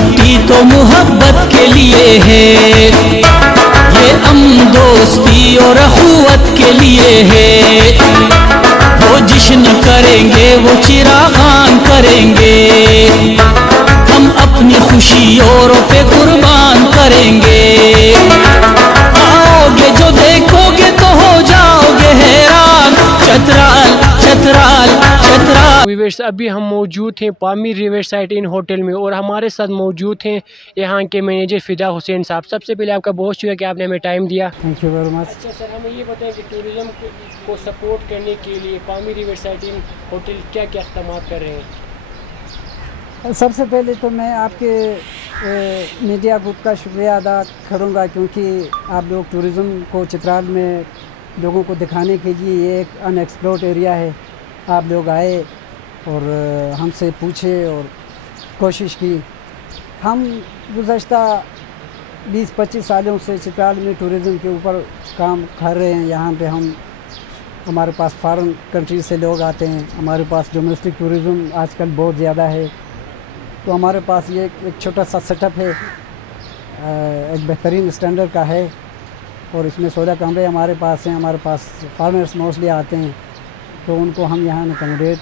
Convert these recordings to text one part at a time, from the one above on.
مٹی تو محبت کے لیے ہے، یہ امن دوستی اور اخوت کے لیے ہے، وہ جشن کریں گے وہ چراغان کریں گے، ہم اپنی خوشیوں پہ قربان کریں گے، آؤ گے جو دیکھو گے تو ہو جاؤ گے حیران، چترال چترال چترال۔ ویورز ابھی ہم موجود ہیں Pamir Riverside Inn hotel میں اور ہمارے ساتھ موجود ہیں یہاں کے مینیجر فدا حسین صاحب۔ سب سے پہلے آپ کا بہت شکریہ کہ آپ نے ہمیں ٹائم دیا۔ Thank you very much. اچھا سر، ہمیں یہ بتائیں کہ ٹورزم کو سپورٹ کرنے کے لیے Pamir Riverside Inn hotel کیا کیا اقدامات کر رہے ہیں؟ سب سے پہلے تو میں آپ کے میڈیا گروپ کا شکریہ ادا کروں گا، کیونکہ آپ لوگ ٹورزم کو چترال میں لوگوں کو دکھانے کے لیے یہ ایک ان ایکسپلورڈ ایریا ہے، آپ لوگ آئے اور ہم سے پوچھے اور کوشش کی۔ ہم گزشتہ 20-25 سالوں سے چترال میں ٹورزم کے اوپر کام کر رہے ہیں۔ یہاں پہ ہمارے پاس فارن کنٹری سے لوگ آتے ہیں، ہمارے پاس ڈومیسٹک ٹورزم آج کل بہت زیادہ ہے، تو ہمارے پاس یہ ایک چھوٹا سا سیٹ اپ ہے، ایک بہترین اسٹینڈرڈ کا ہے، اور اس میں 16 کمرے ہمارے پاس ہیں۔ ہمارے پاس فارنرس موسٹلی آتے ہیں، تو ان کو ہم یہاں اکوموڈیٹ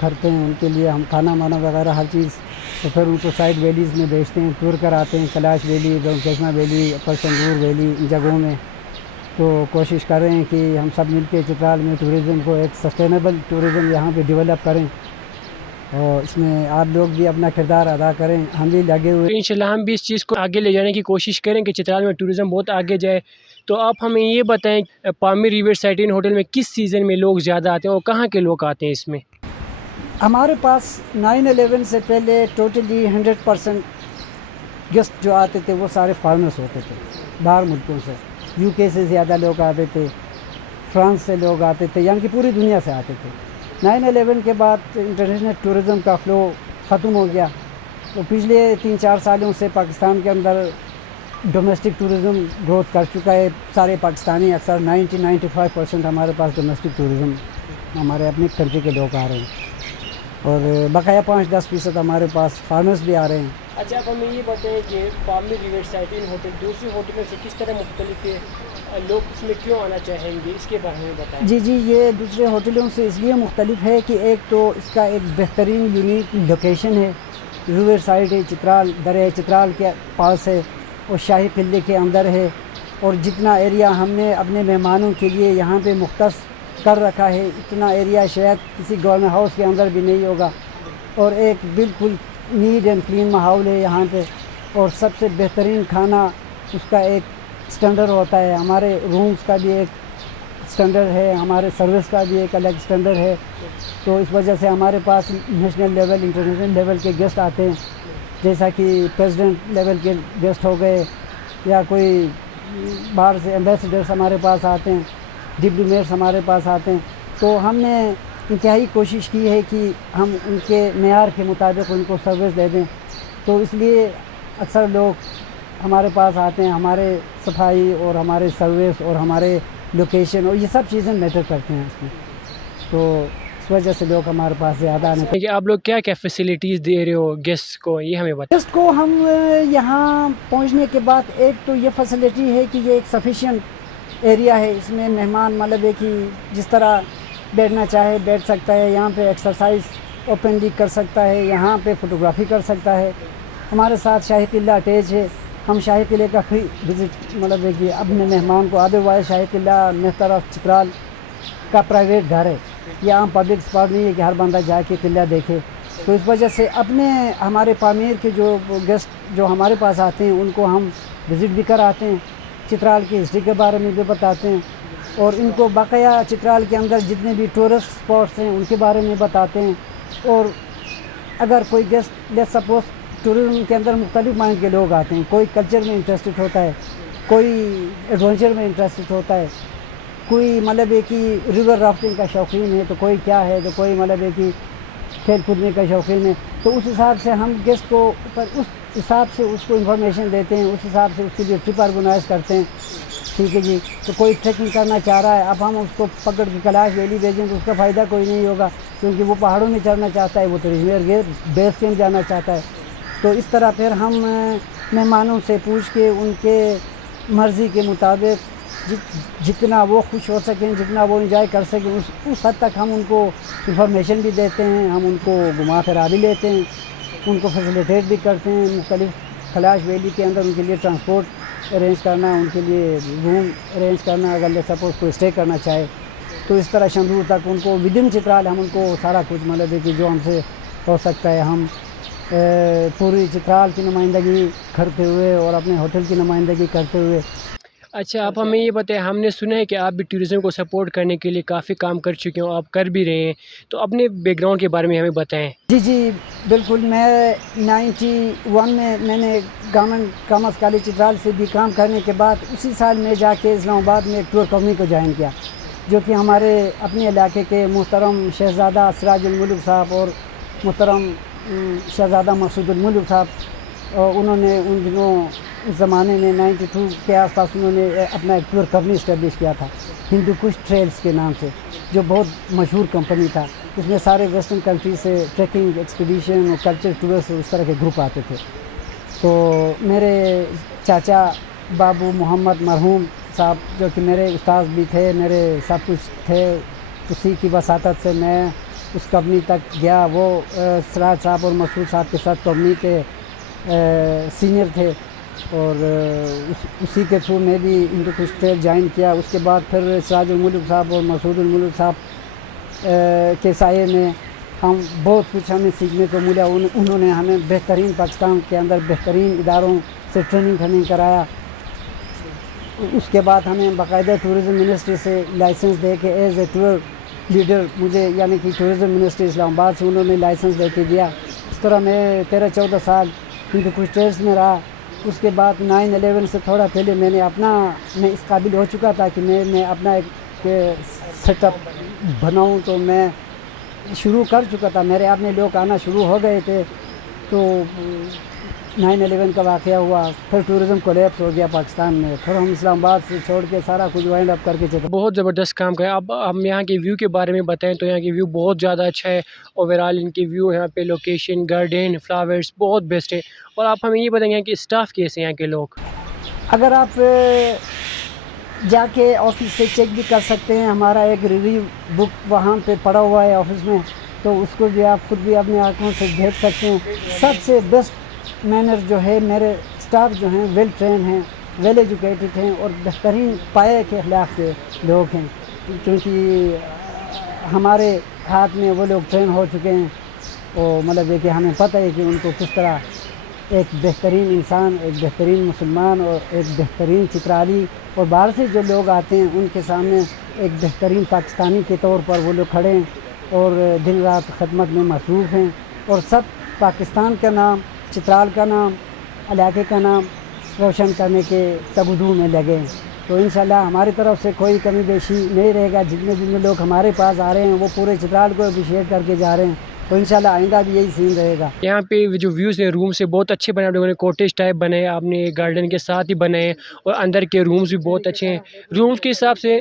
کرتے ہیں، ان کے لیے ہم کھانا وانا وغیرہ ہر چیز، تو پھر ان کو سائڈ ویلیز میں بھیجتے ہیں، ٹور کراتے ہیں، کیلاش ویلی، چشمہ ویلی، اپر سنگور ویلی، ان جگہوں میں۔ تو کوشش کر رہے ہیں کہ ہم سب مل کے چترال میں ٹورزم کو ایک سسٹینیبل ٹورزم یہاں پہ ڈیولپ کریں، اور اس میں آپ لوگ بھی اپنا کردار ادا کریں، ہم بھی لگے ہوئے۔ انشاءاللہ ہم بھی اس چیز کو آگے لے جانے کی کوشش کریں کہ چترال میں ٹورزم بہت آگے جائے۔ تو آپ ہمیں یہ بتائیں Pamir Riverside Inn hotel میں کس سیزن میں لوگ زیادہ آتے ہیں اور کہاں کے لوگ آتے ہیں اس میں؟ ہمارے پاس 9/11 سے پہلے ٹوٹلی 100% گیسٹ جو آتے تھے وہ سارے فارنرس ہوتے تھے، باہر ملکوں سے، یو کے سے زیادہ لوگ آتے تھے، فرانس سے لوگ آتے تھے، یعنی کہ پوری دنیا سے آتے تھے۔ 9/11 کے بعد انٹرنیشنل ٹورزم کا فلو ختم ہو گیا، تو پچھلے 3-4 سالوں سے پاکستان کے اندر ڈومیسٹک ٹورزم گروتھ کر چکا ہے۔ سارے پاکستانی اکثر 90-95% ہمارے پاس ڈومیسٹک ٹورزم ہمارے اپنے کنٹری کے لوگ آ رہے ہیں، اور بقایا 5-10% ہمارے پاس فارمرز بھی آ رہے ہیں۔ اچھا، آپ ہمیں یہ بتائیں کہ Pamir Riverside Inn hotel دوسری ہوٹلوں سے کس طرح مختلف ہے، لوگ اس میں کیوں آنا چاہیں گے، اس کے بارے میں بتائیں۔ جی، یہ دوسرے ہوٹلوں سے اس لیے مختلف ہے کہ ایک تو اس کا ایک بہترین یونیک لوکیشن ہے، ریور سائڈ ہے، چترال دریا چترال کے پاس ہے اور شاہی قلعے کے اندر ہے، اور جتنا ایریا ہم نے اپنے مہمانوں کے لیے یہاں پہ مختص کر رکھا ہے اتنا ایریا شاید کسی گورنمنٹ ہاؤس کے اندر بھی نہیں ہوگا، اور ایک بالکل نیٹ اینڈ کلین ماحول ہے یہاں پہ، اور سب سے بہترین کھانا اس کا ایک اسٹینڈرڈ ہوتا ہے۔ ہمارے رومز کا بھی ایک اسٹینڈرڈ ہے، ہمارے سروس کا بھی ایک الگ اسٹینڈرڈ ہے، تو اس وجہ سے ہمارے پاس نیشنل لیول انٹرنیشنل لیول کے گیسٹ آتے ہیں، جیسا کہ پریزیڈنٹ لیول کے گیسٹ ہو گئے، یا کوئی باہر سے ایمبیسڈرس ہمارے پاس آتے ہیں، ڈپلومیٹس ہمارے پاس آتے ہیں، تو ہم نے انتہائی کوشش کی ہے کہ ہم ان کے معیار کے مطابق ان کو سروس دے دیں، تو اس لیے اکثر لوگ ہمارے پاس آتے ہیں۔ ہمارے صفائی اور ہمارے سروس اور ہمارے لوکیشن اور یہ سب چیزیں میٹر کرتے ہیں اس میں، تو اس وجہ سے لوگ ہمارے پاس زیادہ آنے۔ کہ آپ لوگ کیا کیا فیسلٹیز دے رہے ہو گیسٹ کو، یہ ہمیں بتائیں۔ گیسٹ کو ہم یہاں پہنچنے کے بعد ایک تو یہ فیسلٹی ہے کہ یہ ایک سفیشینٹ ایریا ہے، اس میں مہمان مطلب ہے کہ جس طرح بیٹھنا چاہے بیٹھ سکتا ہے، یہاں پہ ایکسرسائز اوپنلی کر سکتا ہے، یہاں پہ فوٹوگرافی کر سکتا ہے۔ ہمارے ساتھ شاہی قلعہ اٹیچ ہے، ہم شاہی قلعے کا فری وزٹ مطلب ہے کہ اپنے مہمان کو، otherwise shahi Qila محتر of Chitral کا پرائیویٹ گھر ہے، یہ عام پبلک اسپاٹ نہیں ہے کہ ہر بندہ جا کے قلعہ دیکھے، تو اس وجہ سے اپنے ہمارے پامیر کے جو گیسٹ جو ہمارے پاس آتے ہیں ان کو ہم وزٹ بھی کراتے ہیں، چترال کی ہسٹری کے بارے میں بھی بتاتے ہیں، اور ان کو باقاعدہ چترال کے اندر جتنے بھی ٹورسٹ اسپاٹس ہیں ان کے بارے میں بتاتے ہیں، اور اگر کوئی گیسٹ لیٹس سپوز ٹورزم کے اندر مختلف مائنڈ کے لوگ آتے ہیں، کوئی کلچر میں انٹرسٹڈ ہوتا ہے، کوئی ایڈونچر میں انٹرسٹڈ ہوتا ہے، کوئی مطلب ہے کہ ریور رافٹنگ کا شوقین ہے، تو کوئی کیا ہے، تو کوئی مطلب ہے کہ کھیل کودنے کا شوقین ہے، تو اس حساب سے ہم گیسٹ کو اس حساب سے اس کو انفارمیشن دیتے ہیں، اس حساب سے اس کے لیے ٹرپ آرگنائز کرتے ہیں، ٹھیک ہے جی۔ تو کوئی ٹریکنگ کرنا چاہ رہا ہے، اب ہم اس کو پکڑ کے کیلاش ویلی بھیجیں تو اس کا فائدہ کوئی نہیں ہوگا، کیونکہ وہ پہاڑوں میں چڑھنا چاہتا ہے، وہ تو ریجنل بیس کیمپ جانا چاہتا ہے، تو اس طرح پھر ہم مہمانوں سے پوچھ کے ان کے مرضی کے مطابق جتنا وہ خوش ہو سکیں، جتنا وہ انجوائے کر سکیں، اس حد تک ہم ان کو انفارمیشن بھی دیتے ہیں، ہم ان کو گھما پھرا بھی لیتے ہیں، ان کو فیسیلیٹیٹ بھی کرتے ہیں۔ مختلف خلاش ویلی کے اندر ان کے لیے ٹرانسپورٹ ارینج کرنا، ان کے لیے روم ارینج کرنا، اگر سپوز کوئی اسٹے کرنا چاہے تو اس طرح شمرور تک ان کو ودن چترال ہم ان کو سارا کچھ مطلب ہے کہ جو ہم سے ہو سکتا ہے ہم پوری چترال کی نمائندگی کرتے ہوئے اور اپنے ہوٹل کی نمائندگی کرتے ہوئے۔ اچھا، آپ ہمیں یہ بتائیں، ہم نے سنا ہے کہ آپ بھی ٹورزم کو سپورٹ کرنے کے لیے کافی کام کر چکے ہوں، آپ کر بھی رہے ہیں، تو اپنے بیک گراؤنڈ کے بارے میں ہمیں بتائیں۔ جی بالکل، میں 91 میں نے گورنمنٹ کامرس کالج چترال سے بھی کام کرنے کے بعد اسی سال میں جا کے اسلام آباد میں ایک ٹور کمپنی کو جوائن کیا، جو کہ ہمارے اپنے علاقے کے محترم شہزادہ سراج الملک صاحب اور محترم شہزادہ مسعود الملک صاحب، انہوں نے ان دنوں اس زمانے میں 92 کے آس پاس انہوں نے اپنا ایک ٹور کمپنی اسٹیبلش کیا تھا ہندو کش ٹریلز کے نام سے، جو بہت مشہور کمپنی تھا۔ اس میں سارے ویسٹرن کنٹریز سے ٹریکنگ ایکسپیڈیشن اور کلچر ٹورس اس طرح کے گروپ آتے تھے۔ تو میرے چاچا بابو محمد مرحوم صاحب، جو کہ میرے استاد بھی تھے، میرے سب کچھ تھے، اسی کی وساطت سے میں اس کمپنی تک گیا۔ وہ سراج صاحب اور مسعود صاحب کے ساتھ کمپنی کے سینئر تھے، اور اسی کے تھرو میں بھی ہندو کش ٹریل جوائن کیا۔ اس کے بعد پھر سراج الملک صاحب اور مسعود الملک صاحب کے سائے میں ہم بہت کچھ ہمیں سیکھنے کو ملا۔ انہوں نے ہمیں بہترین پاکستان کے اندر بہترین اداروں سے ٹریننگ ہمیں کرایا۔ اس کے بعد ہمیں باقاعدہ ٹورزم منسٹری سے لائسنس دے کے ایز اے ٹور لیڈر، مجھے یعنی کہ ٹورزم منسٹری اسلام آباد سے انہوں نے لائسنس دے کے دیا۔ اس طرح میں 13-14 سال ہندو کش ٹریلز میں رہا۔ اس کے بعد 9/11 سے تھوڑا پہلے میں اس قابل ہو چکا تھا کہ میں اپنا ایک سیٹ اپ بناؤں، تو میں شروع کر چکا تھا، میرے اپنے لوگ آنا شروع ہو گئے تھے۔ تو 9/11 کا واقعہ ہوا، پھر ٹورزم کولیپس ہو گیا پاکستان میں، پھر ہم اسلام آباد سے چھوڑ کے سارا کچھ وائنڈ اپ کر کے چلے۔ بہت زبردست کام کریں۔ اب ہم یہاں کے ویو کے بارے میں بتائیں تو یہاں کے ویو بہت زیادہ اچھا ہے، اوور آل ان کے ویو، یہاں پہ لوکیشن، گارڈن، فلاورز بہت بیسٹ ہے۔ اور آپ ہمیں یہ بتائیں گے کہ اسٹاف کیسے ہیں یہاں کے لوگ؟ اگر آپ جا کے آفس سے چیک بھی کر سکتے ہیں، ہمارا ایک ریویو بک وہاں پہ پڑا ہوا ہے آفس میں، تو اس کو بھی آپ خود بھی اپنے آنکھوں سے دیکھ سکتے ہیں۔ سب سے بیسٹ مینر جو ہے، میرے اسٹاف جو ہیں ویل ٹرین ہیں، ویل ایجوکیٹڈ ہیں، اور بہترین پائے کے اخلاق کے لوگ ہیں، کیونکہ ہمارے ہاتھ میں وہ لوگ ٹرین ہو چکے ہیں، اور مطلب ہے کہ ہمیں پتہ ہے کہ ان کو کس طرح ایک بہترین انسان، ایک بہترین مسلمان اور ایک بہترین چترالی، اور باہر سے جو لوگ آتے ہیں ان کے سامنے ایک بہترین پاکستانی کے طور پر وہ لوگ کھڑے ہیں، اور دن رات خدمت میں مصروف ہیں، اور سب پاکستان کا نام، چترال کا نام، علاقے کا نام روشن کرنے کے تگدو میں لگے ہیں۔ تو انشاءاللہ ہماری طرف سے کوئی کمی بیشی نہیں رہے گا۔ جتنے لوگ ہمارے پاس آ رہے ہیں وہ پورے چترال کو اپریشیٹ کر کے جا رہے ہیں، تو انشاءاللہ آئندہ بھی یہی سین رہے گا۔ یہاں پہ جو ویوز ہیں روم سے بہت اچھے بنے، آپ لوگوں نے کوٹیج ٹائپ بنائے، آپ نے گارڈن کے ساتھ ہی بنائے، اور اندر کے رومز بھی بہت اچھے ہیں۔ رومز کے حساب سے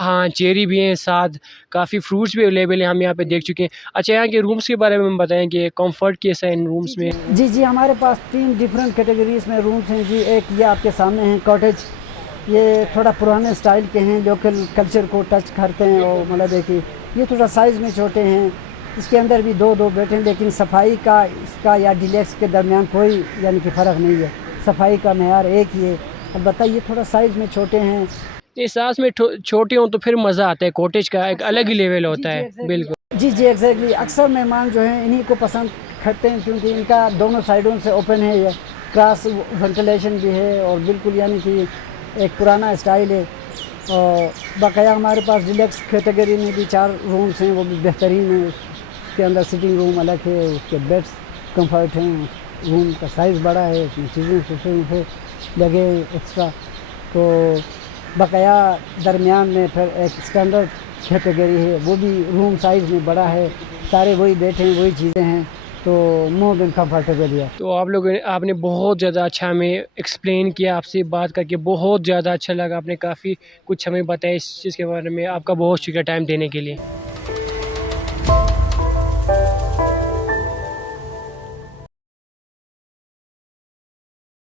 ہاں چیری بھی ہیں، ساتھ کافی فروٹس بھی اویلیبل ہیں، ہم یہاں پہ دیکھ چکے ہیں۔ اچھا، یہاں کے رومز کے بارے میں ہم بتائیں کہ کمفرٹ کیسا ہے ان رومز میں؟ جی ہمارے پاس 3 ڈفرینٹ کیٹیگریز میں رومز ہیں جی۔ ایک یہ آپ کے سامنے ہیں کاٹیج، یہ تھوڑا پرانے اسٹائل کے ہیں، لوکل کلچر کو ٹچ کرتے ہیں، اور مطلب ہے کہ یہ تھوڑا سائز میں چھوٹے ہیں، اس کے اندر بھی 2 بیٹھیں، لیکن صفائی کا اس کا یا ڈیلیکس کے درمیان کوئی یعنی کہ فرق نہیں ہے، صفائی کا معیار ایک ہی ہے۔ البتہ یہ تھوڑا سائز میں چھوٹے ہیں۔ یہ ساس میں چھوٹے ہوں تو پھر مزہ آتا ہے، کوٹیج کا ایک الگ ہی لیول ہوتا ہے۔ بالکل جی ایگزیکٹلی، اکثر مہمان جو ہیں انہی کو پسند کرتے ہیں، کیونکہ ان کا دونوں سائڈوں سے اوپن ہے، یہ کراس وینٹیلیشن بھی ہے، اور بالکل یعنی کہ ایک پرانا اسٹائل ہے۔ اور باقاعدہ ہمارے پاس ڈیلیکس کیٹیگری میں بھی 4 رومز ہیں، وہ بھی بہترین ہیں۔ اس کے اندر سٹنگ روم الگ ہے، اس کے بیڈس کمفرٹ ہیں، روم کا سائز بڑا ہے، اس میں چیزیں سے لگے ایکسٹرا۔ تو بقایا درمیان میں پھر ایک اسٹینڈرڈ کیٹیگری ہے، وہ بھی روم سائز میں بڑا ہے، سارے وہی بیٹھے ہیں، وہی چیزیں ہیں، تو مور دین کمفرٹیبل ہے۔ تو آپ نے بہت زیادہ اچھا ہمیں ایکسپلین کیا، آپ سے بات کر کے بہت زیادہ اچھا لگا، آپ نے کافی کچھ ہمیں بتایا اس چیز کے بارے میں۔ آپ کا بہت شکریہ ٹائم دینے کے لیے۔